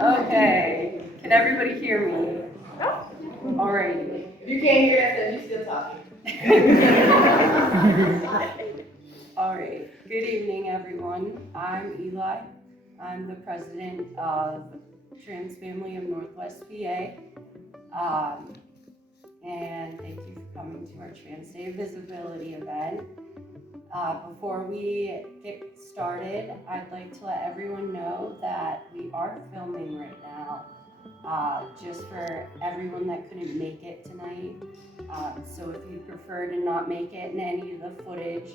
Okay, can everybody hear me? All right. If you can't hear us, then you still talking. All right, good evening, everyone. I'm Eli. I'm the president of Transfamily of Northwest PA. And thank you for coming to our Trans Day of Visibility event. Before we get started, I'd like to let everyone know that we are filming right now, just for everyone that couldn't make it tonight. So if you prefer to not make it in any of the footage,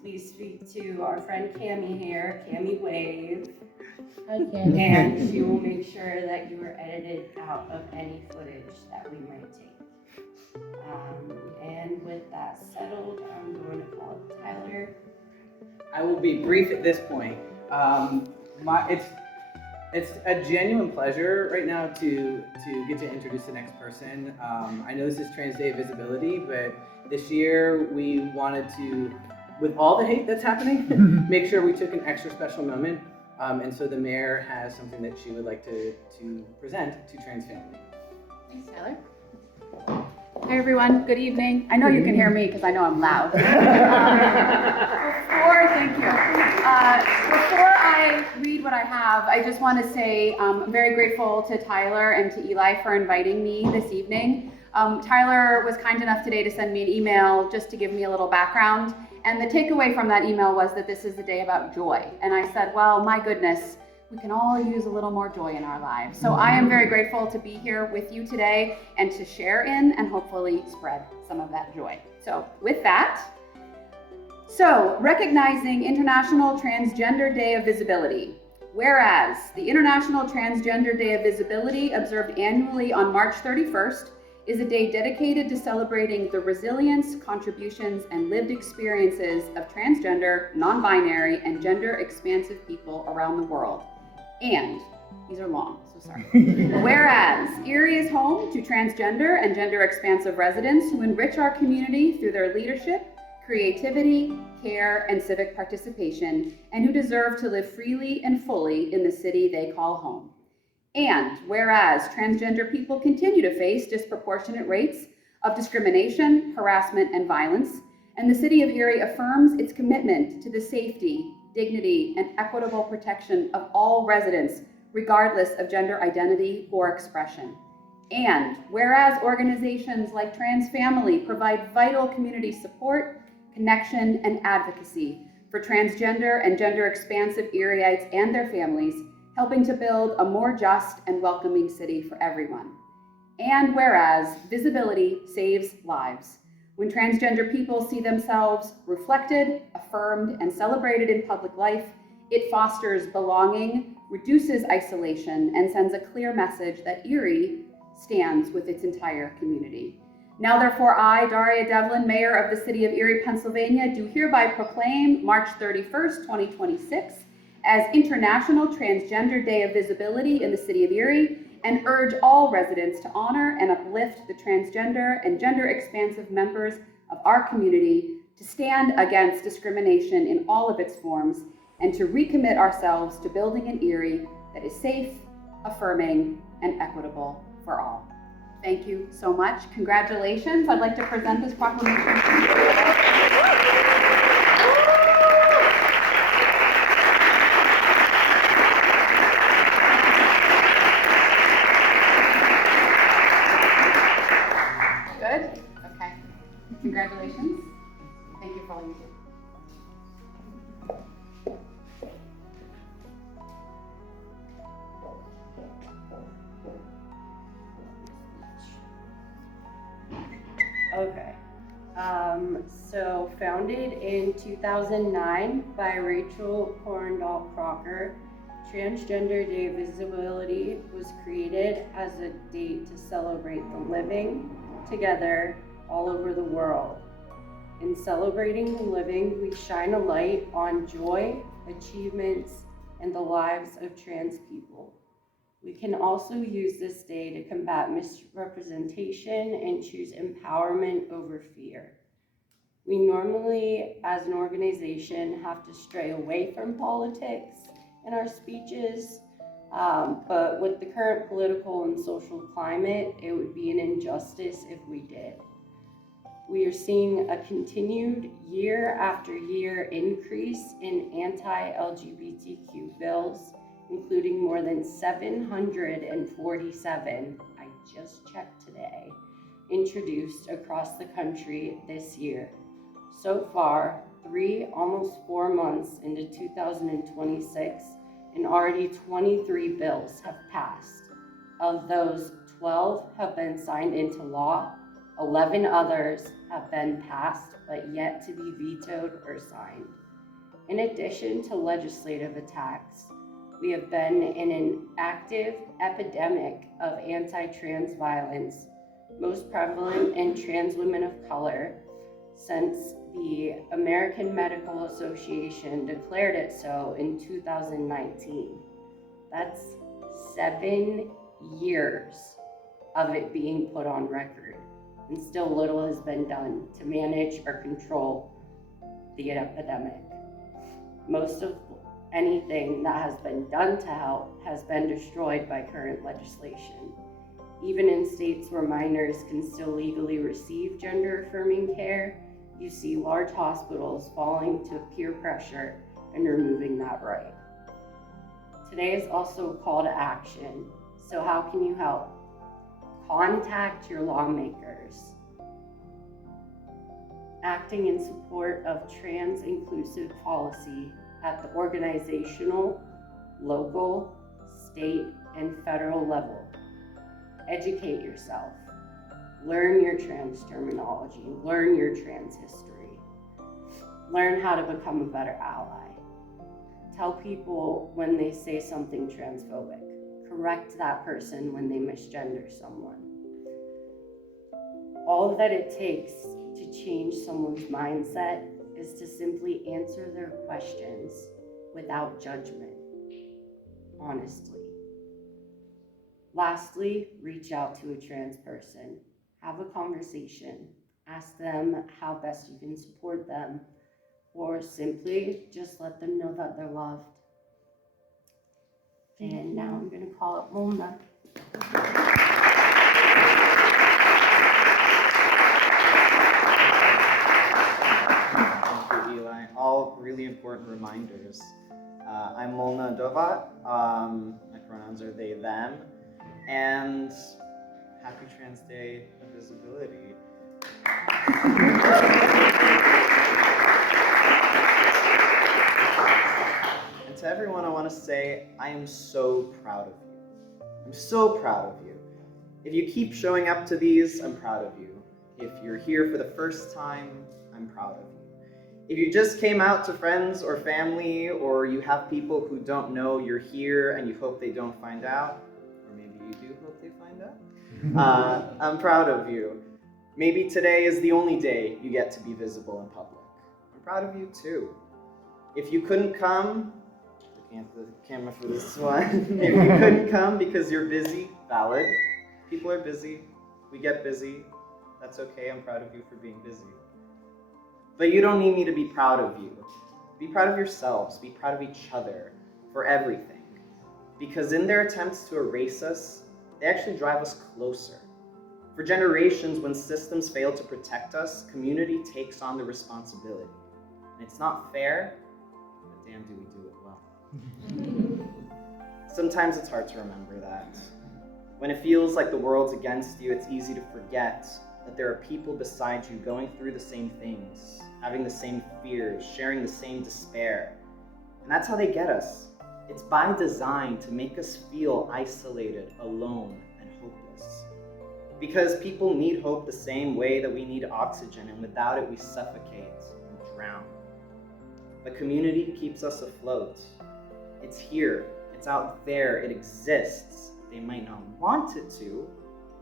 please speak to our friend Cammie here. Cammie, wave. Hi, Cammie. And she will make sure that you are edited out of any footage that we might take. And with that settled, I'm going to call it Tyler. I will be brief at this point. It's a genuine pleasure right now to get to introduce the next person. I know this is Trans Day of Visibility, but this year we wanted to, with all the hate that's happening, make sure we took an extra special moment. And so the mayor has something that she would like to present to Transfamily. Thanks, Tyler. Hi, everyone. Good evening. I know you can hear me because I know I'm loud. Thank you. Before I read what I have, I just want to say I'm very grateful to Tyler and to Eli for inviting me this evening. Tyler was kind enough today to send me an email just to give me a little background. And the takeaway from that email was that this is the day about joy. And I said, well, my goodness, we can all use a little more joy in our lives. So I am very grateful to be here with you today and to share in and hopefully spread some of that joy. So with that, recognizing International Transgender Day of Visibility. Whereas the International Transgender Day of Visibility, observed annually on March 31st, is a day dedicated to celebrating the resilience, contributions, and lived experiences of transgender, non-binary, and gender-expansive people around the world. And, these are long, so sorry. Whereas Erie is home to transgender and gender-expansive residents who enrich our community through their leadership, creativity, care, and civic participation, and who deserve to live freely and fully in the city they call home. And whereas transgender people continue to face disproportionate rates of discrimination, harassment, and violence, and the city of Erie affirms its commitment to the safety, dignity, and equitable protection of all residents, regardless of gender identity or expression. And whereas organizations like Transfamily provide vital community support, connection, and advocacy for transgender and gender-expansive Erieites and their families, helping to build a more just and welcoming city for everyone. And whereas visibility saves lives. When transgender people see themselves reflected, affirmed, and celebrated in public life, it fosters belonging, reduces isolation, and sends a clear message that Erie stands with its entire community. Now therefore I, Daria Devlin, Mayor of the City of Erie, Pennsylvania, do hereby proclaim March 31st, 2026 as International Transgender Day of Visibility in the City of Erie, and urge all residents to honor and uplift the transgender and gender-expansive members of our community, to stand against discrimination in all of its forms, and to recommit ourselves to building an Erie that is safe, affirming, and equitable for all. Thank you so much. Congratulations. I'd like to present this proclamation. Congratulations. Thank you for all you do. Okay. So founded in 2009 by Rachel Corndall Crocker, Transgender Day of Visibility was created as a date to celebrate the living together all over the world. In celebrating the living, we shine a light on joy, achievements, and the lives of trans people. We can also use this day to combat misrepresentation and choose empowerment over fear. We normally, as an organization, have to stray away from politics in our speeches, But with the current political and social climate, it would be an injustice if we did. We are seeing a continued year after year increase in anti-LGBTQ bills, including more than 747, I just checked today, introduced across the country this year. So far, almost 4 months into 2026, and already 23 bills have passed. Of those, 12 have been signed into law, 11 others have been passed but yet to be vetoed or signed. In addition to legislative attacks, we have been in an active epidemic of anti-trans violence, most prevalent in trans women of color, since the American Medical Association declared it so in 2019. That's 7 years of it being put on record, and still little has been done to manage or control the epidemic. Most of anything that has been done to help has been destroyed by current legislation. Even in states where minors can still legally receive gender-affirming care, you see large hospitals falling to peer pressure and removing that right. Today is also a call to action. So how can you help? Contact your lawmakers. Acting in support of trans-inclusive policy at the organizational, local, state, and federal level. Educate yourself. Learn your trans terminology. Learn your trans history. Learn how to become a better ally. Tell people when they say something transphobic. Correct that person when they misgender someone. All that it takes to change someone's mindset is to simply answer their questions without judgment, honestly. Lastly, reach out to a trans person. Have a conversation. Ask them how best you can support them, or simply just let them know that they're loved. And now I'm going to call up Mona. Thank you, Eli. All really important reminders. I'm Molna Dovat. My pronouns are they, them. And happy Trans Day of Visibility. And to everyone, I want to say I am so proud of you. I'm so proud of you. If you keep showing up to these, I'm proud of you. If you're here for the first time, I'm proud of you. If you just came out to friends or family, or you have people who don't know you're here and you hope they don't find out, or maybe you do hope they find out, I'm proud of you. Maybe today is the only day you get to be visible in public. I'm proud of you too. If you couldn't come, looking at the camera for this one, if you couldn't come because you're busy, valid. People are busy, we get busy. That's okay, I'm proud of you for being busy. But you don't need me to be proud of you. Be proud of yourselves, be proud of each other for everything. Because in their attempts to erase us, they actually drive us closer. For generations, when systems fail to protect us, community takes on the responsibility. And it's not fair, but damn do we do it well. Sometimes it's hard to remember that. When it feels like the world's against you, it's easy to forget that there are people beside you going through the same things, having the same fears, sharing the same despair. And that's how they get us. It's by design to make us feel isolated, alone, and hopeless. Because people need hope the same way that we need oxygen, and without it we suffocate and drown. But community keeps us afloat. It's here, it's out there, it exists. They might not want it to,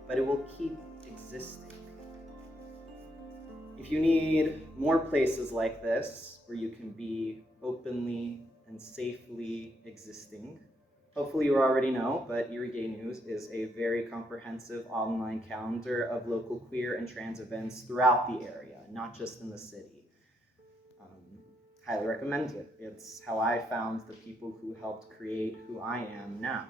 but it will keep existing. If you need more places like this where you can be openly and safely existing, hopefully you already know, but Erie Gay News is a very comprehensive online calendar of local queer and trans events throughout the area, not just in the city. Highly recommend it. It's how I found the people who helped create who I am now.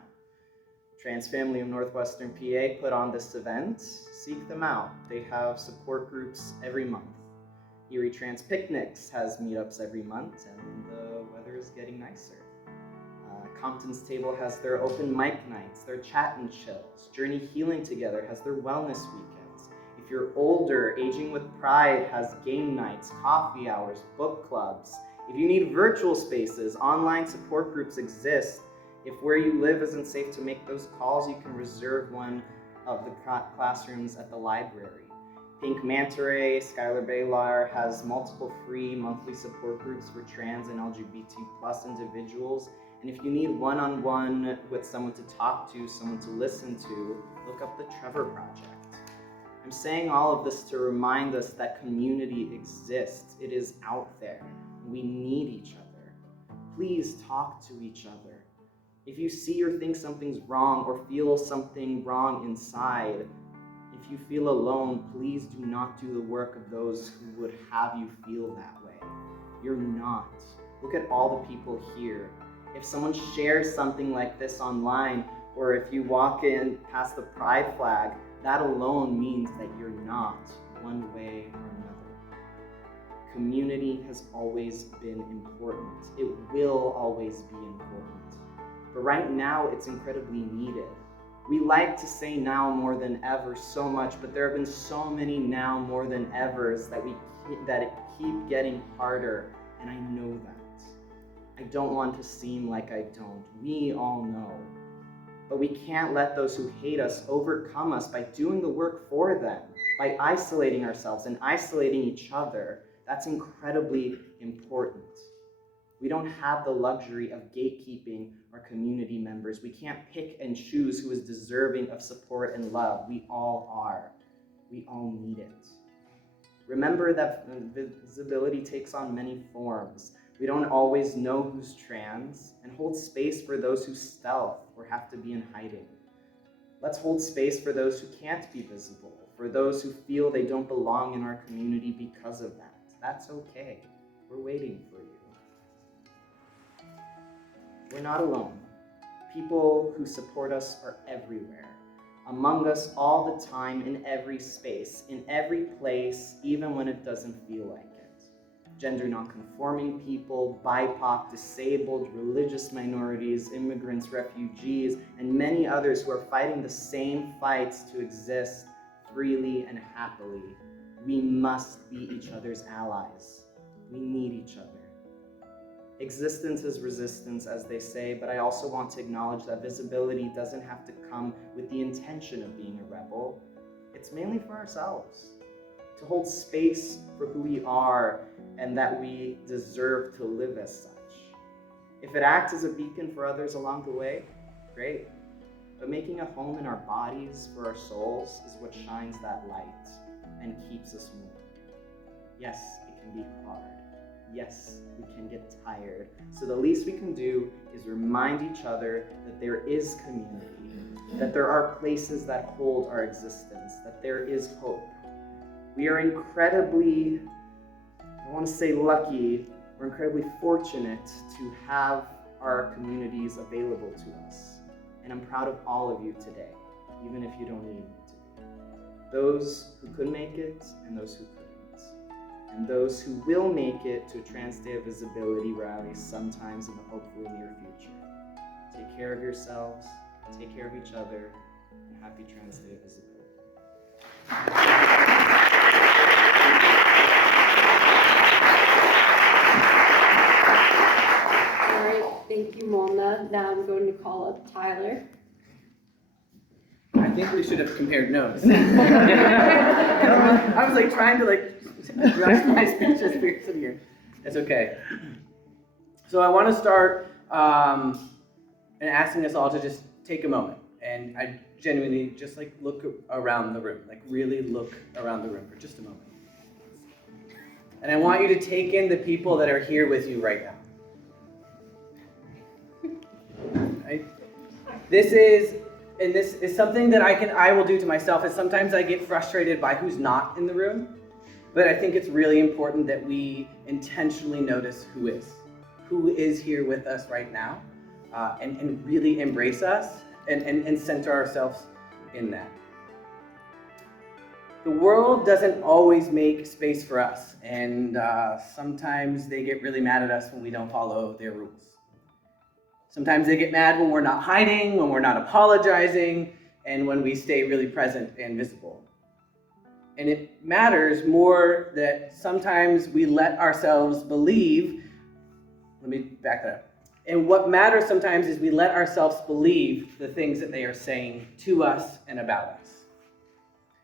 Transfamily of Northwest PA put on this event. Seek them out. They have support groups every month. Erie Trans Picnics has meetups every month, and the weather is getting nicer. Compton's Table has their open mic nights, their chat and chills. Journey Healing Together has their wellness weekends. If you're older, Aging with Pride has game nights, coffee hours, book clubs. If you need virtual spaces, online support groups exist. If where you live isn't safe to make those calls, you can reserve one of the classrooms at the library. Pink Manta Ray, Skylar Baylar has multiple free monthly support groups for trans and LGBT+ individuals. And if you need one-on-one with someone to talk to, someone to listen to, look up the Trevor Project. I'm saying all of this to remind us that community exists. It is out there. We need each other. Please talk to each other. If you see or think something's wrong or feel something wrong inside, if you feel alone, please do not do the work of those who would have you feel that way. You're not. Look at all the people here. If someone shares something like this online, or if you walk in past the pride flag, that alone means that you're not, one way or another. Community has always been important. It will always be important. But right now, it's incredibly needed. We like to say now more than ever so much, but there have been so many now more than evers that it keep getting harder, and I know that. I don't want to seem like I don't. We all know. But we can't let those who hate us overcome us by doing the work for them, by isolating ourselves and isolating each other. That's incredibly important. We don't have the luxury of gatekeeping our community members. We can't pick and choose who is deserving of support and love. We all are. We all need it. Remember that visibility takes on many forms. We don't always know who's trans, and hold space for those who stealth or have to be in hiding. Let's hold space for those who can't be visible, for those who feel they don't belong in our community because of that. That's okay. We're waiting for you. We're not alone. People who support us are everywhere, among us all the time, in every space, in every place, even when it doesn't feel like it. Gender nonconforming people, BIPOC, disabled, religious minorities, immigrants, refugees, and many others who are fighting the same fights to exist freely and happily. We must be each other's allies. We need each other. Existence is resistance, as they say, but I also want to acknowledge that visibility doesn't have to come with the intention of being a rebel. It's mainly for ourselves, to hold space for who we are and that we deserve to live as such. If it acts as a beacon for others along the way, great. But making a home in our bodies for our souls is what shines that light and keeps us moving. Yes, it can be hard. Yes, we can get tired. So the least we can do is remind each other that there is community, that there are places that hold our existence, that there is hope. We are incredibly, I want to say lucky, we're incredibly fortunate to have our communities available to us. And I'm proud of all of you today, even if you don't need me to be. Those who could make it and those who couldn't. And those who will make it to a Trans Day of Visibility rally sometimes in the hopefully near future. Take care of yourselves, take care of each other, and happy Trans Day of Visibility. All right, thank you, Mona. Now I'm going to call up Tyler. I think we should have compared notes. I was like trying to adjust my speech as we were sitting here. It's okay. So I want to start and asking us all to just take a moment, and I genuinely just look around the room, really look around the room for just a moment. And I want you to take in the people that are here with you right now. Right? This is something that I will do to myself, is sometimes I get frustrated by who's not in the room, but I think it's really important that we intentionally notice who is here with us right now, and really embrace us and center ourselves in that. The world doesn't always make space for us, and sometimes they get really mad at us when we don't follow their rules. Sometimes they get mad when we're not hiding, when we're not apologizing, and when we stay really present and visible. And it matters more that sometimes we let ourselves believe, let me back that up. And what matters sometimes is we let ourselves believe the things that they are saying to us and about us.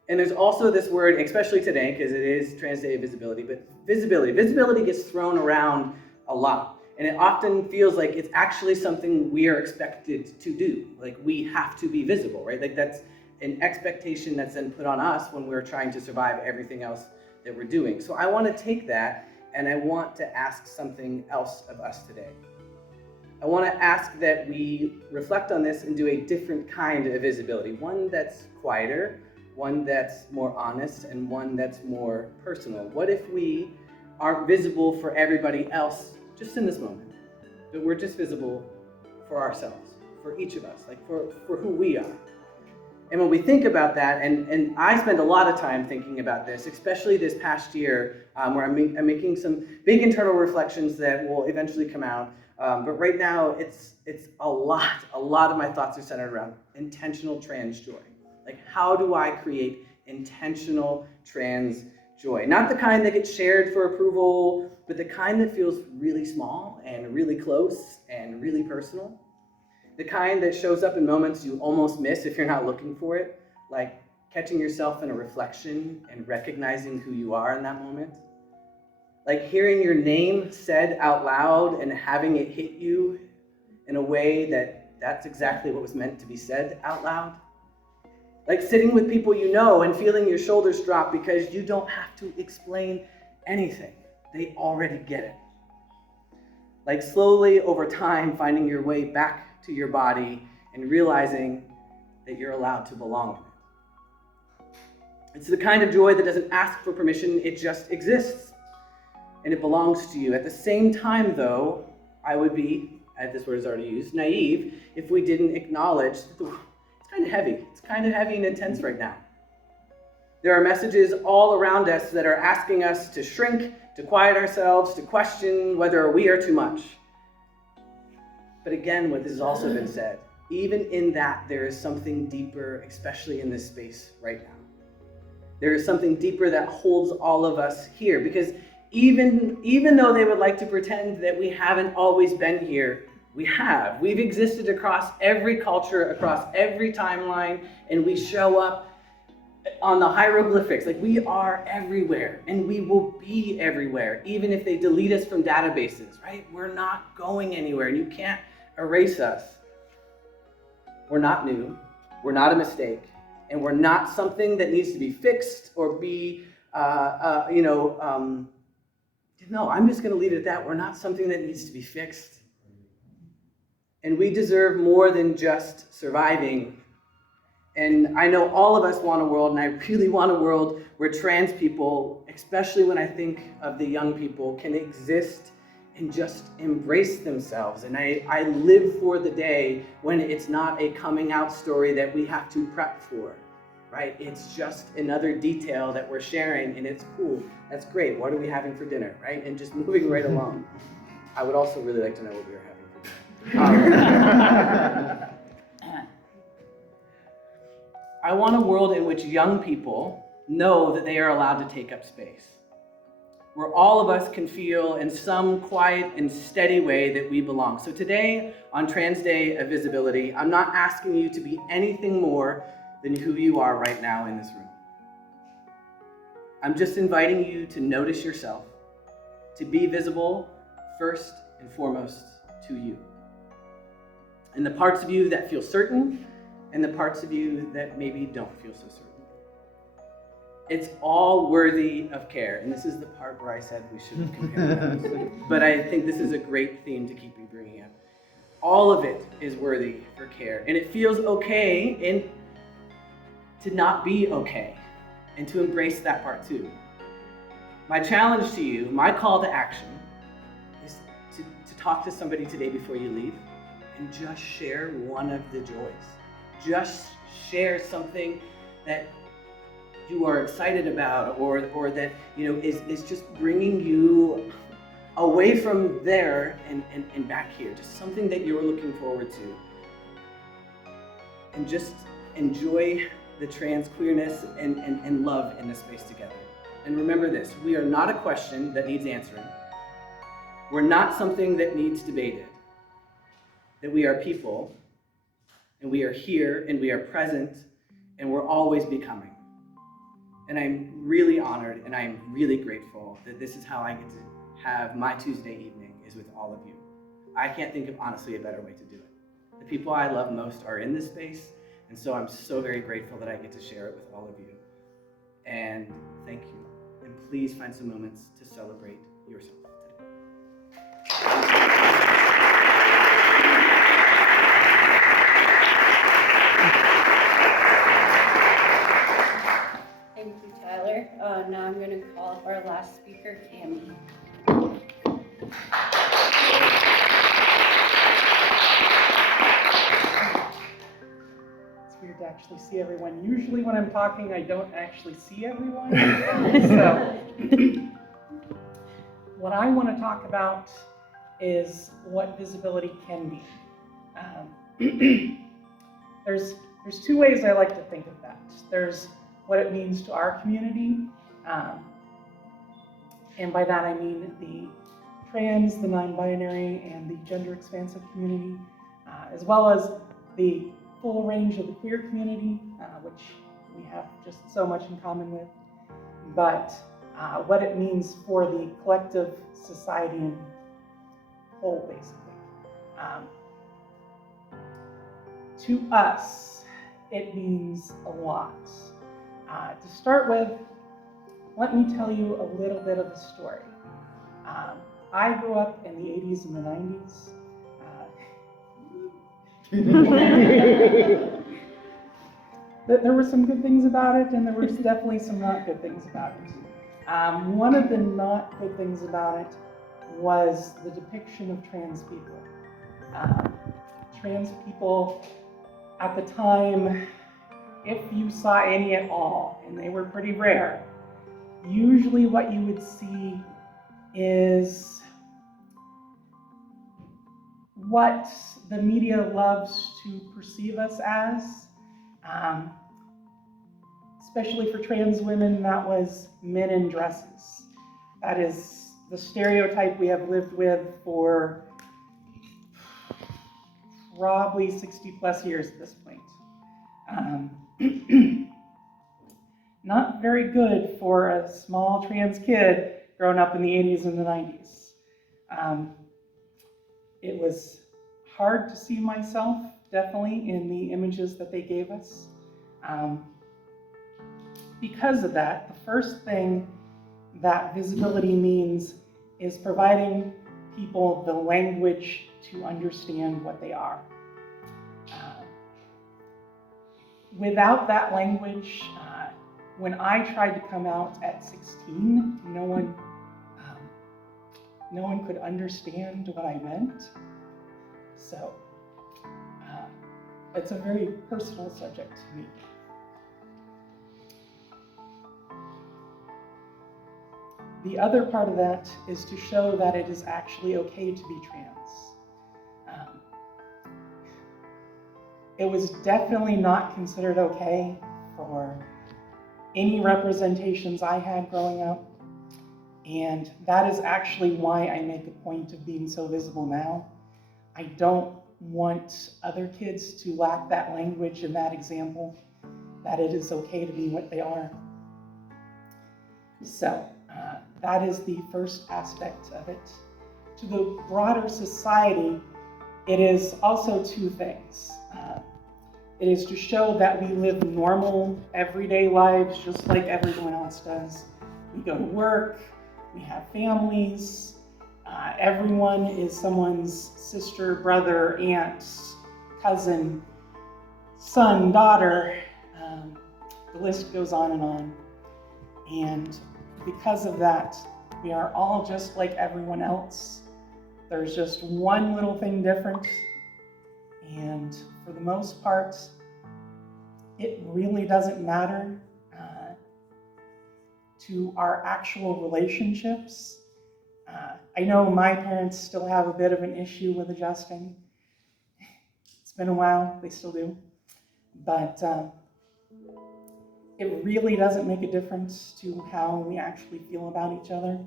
And there's also this word, especially today, because it is Trans Day of Visibility, but visibility. Visibility gets thrown around a lot. And it often feels like it's actually something we are expected to do. Like we have to be visible, right? Like that's an expectation that's then put on us when we're trying to survive everything else that we're doing. So I want to take that and I want to ask something else of us today. I want to ask that we reflect on this and do a different kind of visibility, one that's quieter, one that's more honest, and one that's more personal. What if we aren't visible for everybody else just in this moment, but we're just visible for ourselves, for each of us, like for who we are? And when we think about that, and I spend a lot of time thinking about this, especially this past year, where I'm making some big internal reflections that will eventually come out. But right now, it's a lot of my thoughts are centered around intentional trans joy. Like, how do I create intentional trans joy? Not the kind that gets shared for approval, but the kind that feels really small and really close and really personal. The kind that shows up in moments you almost miss if you're not looking for it, like catching yourself in a reflection and recognizing who you are in that moment. Like hearing your name said out loud and having it hit you in a way that's exactly what was meant to be said out loud. Like sitting with people you know and feeling your shoulders drop because you don't have to explain anything. They already get it. Like slowly over time finding your way back to your body and realizing that you're allowed to belong in it. It's the kind of joy that doesn't ask for permission, it just exists. And it belongs to you. At the same time though, I would be, as this word is already used, naive if we didn't acknowledge that it's kind of heavy. It's kind of heavy and intense right now. There are messages all around us that are asking us to shrink, to quiet ourselves, to question whether we are too much. But again, what has also been said, even in that, there is something deeper, especially in this space right now. There is something deeper that holds all of us here, because even though they would like to pretend that we haven't always been here, we have. We've existed across every culture, across every timeline, and we show up on the hieroglyphics. Like we are everywhere, and we will be everywhere, even if they delete us from databases, right? We're not going anywhere, and you can't erase us. We're not new, we're not a mistake, and we're not something that needs to be fixed or be, no, I'm just going to leave it at that. We're not something that needs to be fixed. And we deserve more than just surviving. And I know all of us want a world, and I really want a world where trans people, especially when I think of the young people, can exist and just embrace themselves. And I live for the day when it's not a coming out story that we have to prep for, right? It's just another detail that we're sharing, and it's cool. That's great. What are we having for dinner, right? And just moving right along. I would also really like to know what we are having for dinner. I want a world in which young people know that they are allowed to take up space, where all of us can feel in some quiet and steady way that we belong. So today, on Trans Day of Visibility, I'm not asking you to be anything more than who you are right now in this room. I'm just inviting you to notice yourself, to be visible first and foremost to you. And the parts of you that feel certain, and the parts of you that maybe don't feel so certain. It's all worthy of care. And this is the part where I said we shouldn't compare notes. But I think this is a great theme to keep bringing up. All of it is worthy for care. And it feels okay to not be okay, and to embrace that part too. My challenge to you, my call to action, is to talk to somebody today before you leave and just share one of the joys. just share something that you are excited about, or that is just bringing you away from there and back here, just something that you're looking forward to. And just enjoy the trans queerness and love in this space together. And remember this, we are not a question that needs answering. We're not something that needs debated. That we are people, and we are here, and we are present, and we're always becoming. And I'm really honored, and I'm really grateful that this is how I get to have my Tuesday evening, is with all of you. I can't think of, honestly, a better way to do it. The people I love most are in this space, and so I'm so very grateful that I get to share it with all of you. And thank you. And please find some moments to celebrate yourself today. Thank you, Tyler. Now I'm going to call up our last speaker, Cammie. It's weird to actually see everyone. Usually when I'm talking, I don't actually see everyone. So what I want to talk about is what visibility can be. There's two ways I like to think of that. There's what it means to our community, and by that I mean the trans, the non-binary, and the gender expansive community, as well as the full range of the queer community, which we have just so much in common with, but what it means for the collective society in whole, basically. To us, it means a lot. To start with, let me tell you a little bit of a story. I grew up in the 80s and the 90s. There were some good things about it, and there were definitely some not good things about it. One of the not good things about it was the depiction of trans people. Trans people at the time, if you saw any at all, and they were pretty rare, usually what you would see is what the media loves to perceive us as. Especially for trans women, that was men in dresses. That is the stereotype we have lived with for probably 60 plus years at this point. Not very good for a small trans kid growing up in the 80s and the 90s. It was hard to see myself, definitely, in the images that they gave us. Because of that, the first thing that visibility means is providing people the language to understand what they are. Without that language, when I tried to come out at 16, no one could understand what I meant. So it's a very personal subject to me. The other part of that is to show that it is actually okay to be trans. It was definitely not considered okay for any representations I had growing up, and that is actually why I make a point of being so visible now. I don't want other kids to lack that language and that example, that it is okay to be what they are. So that is the first aspect of it. To the broader society, it is also two things. It is to show that we live normal, everyday lives just like everyone else does. We go to work, we have families, everyone is someone's sister, brother, aunt, cousin, son, daughter. The list goes on and on. And because of that, we are all just like everyone else. There's just one little thing different. And for the most part, it really doesn't matter to our actual relationships. I know my parents still have a bit of an issue with adjusting. It's been a while, they still do. But it really doesn't make a difference to how we actually feel about each other,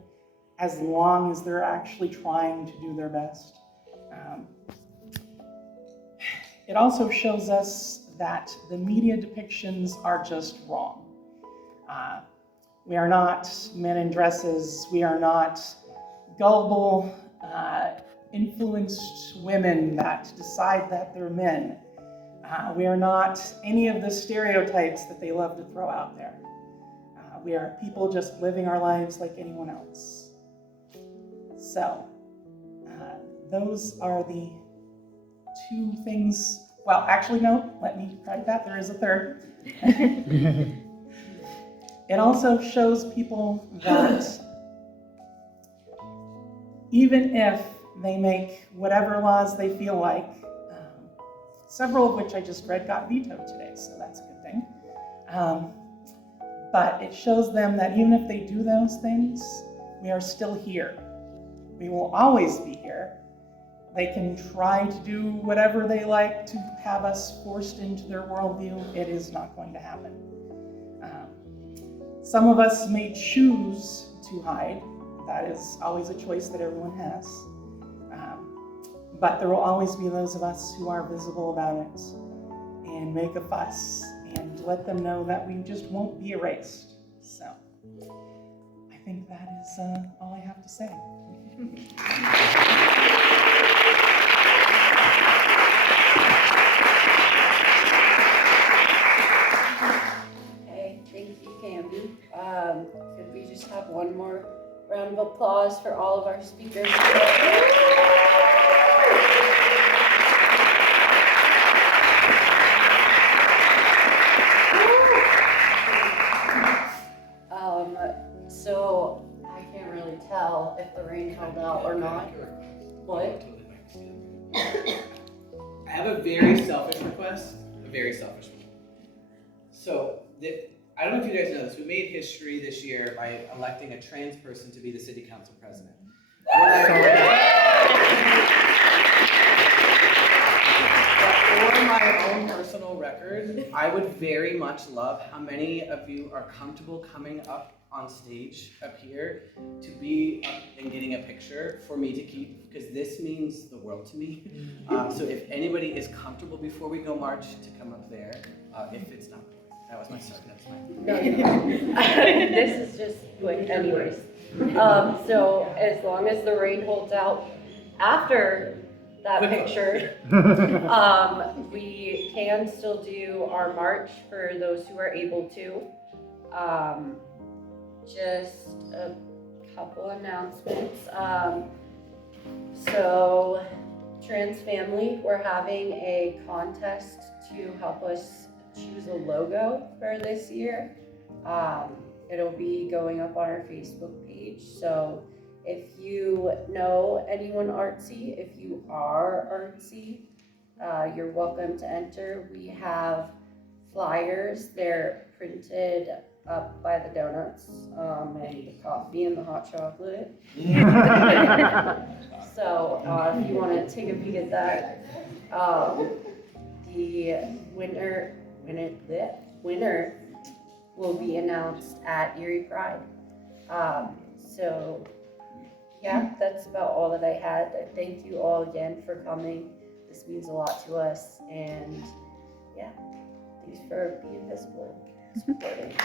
as long as they're actually trying to do their best. It also shows us that the media depictions are just wrong. We are not men in dresses. We are not gullible, influenced women that decide that they're men. We are not any of the stereotypes that they love to throw out there. We are people just living our lives like anyone else. So, those are the two things. Well, actually, no, let me correct that. There is a third. It also shows people that even if they make whatever laws they feel like, several of which I just read got vetoed today, so that's a good thing. But it shows them that even if they do those things, we are still here. We will always be here. They can try to do whatever they like to have us forced into their worldview. It is not going to happen. Some of us may choose to hide. That is always a choice that everyone has. But there will always be those of us who are visible about it and make a fuss and let them know that we just won't be erased. So I think that is all I have to say. Okay, thank you, Candy. Could we just have one more round of applause for all of our speakers? So I can't really tell if the rain held out or not. What? I have a very selfish request, a very selfish one. So, I don't know if you guys know this, we made history this year by electing a trans person to be the city council president. For my own personal record, I would very much love how many of you are comfortable coming up on stage up here to be up and getting a picture for me to keep, because this means the world to me. So if anybody is comfortable before we go march to come up there, if it's not boring. That was my start, that's fine. No. This is just quick anyways. So as long as the rain holds out after that picture, we can still do our march for those who are able to. Just a couple announcements. So Transfamily, we're having a contest to help us choose a logo for this year. It'll be going up on our Facebook page. So if you know anyone artsy, if you are artsy, you're welcome to enter. We have flyers. They're printed up by the donuts and the coffee and the hot chocolate. So if you want to take a peek at that, the winner will be announced at Erie Pride. So yeah, that's about all that I had. Thank you all again for coming. This means a lot to us, and yeah, thanks for being visible. Supporting.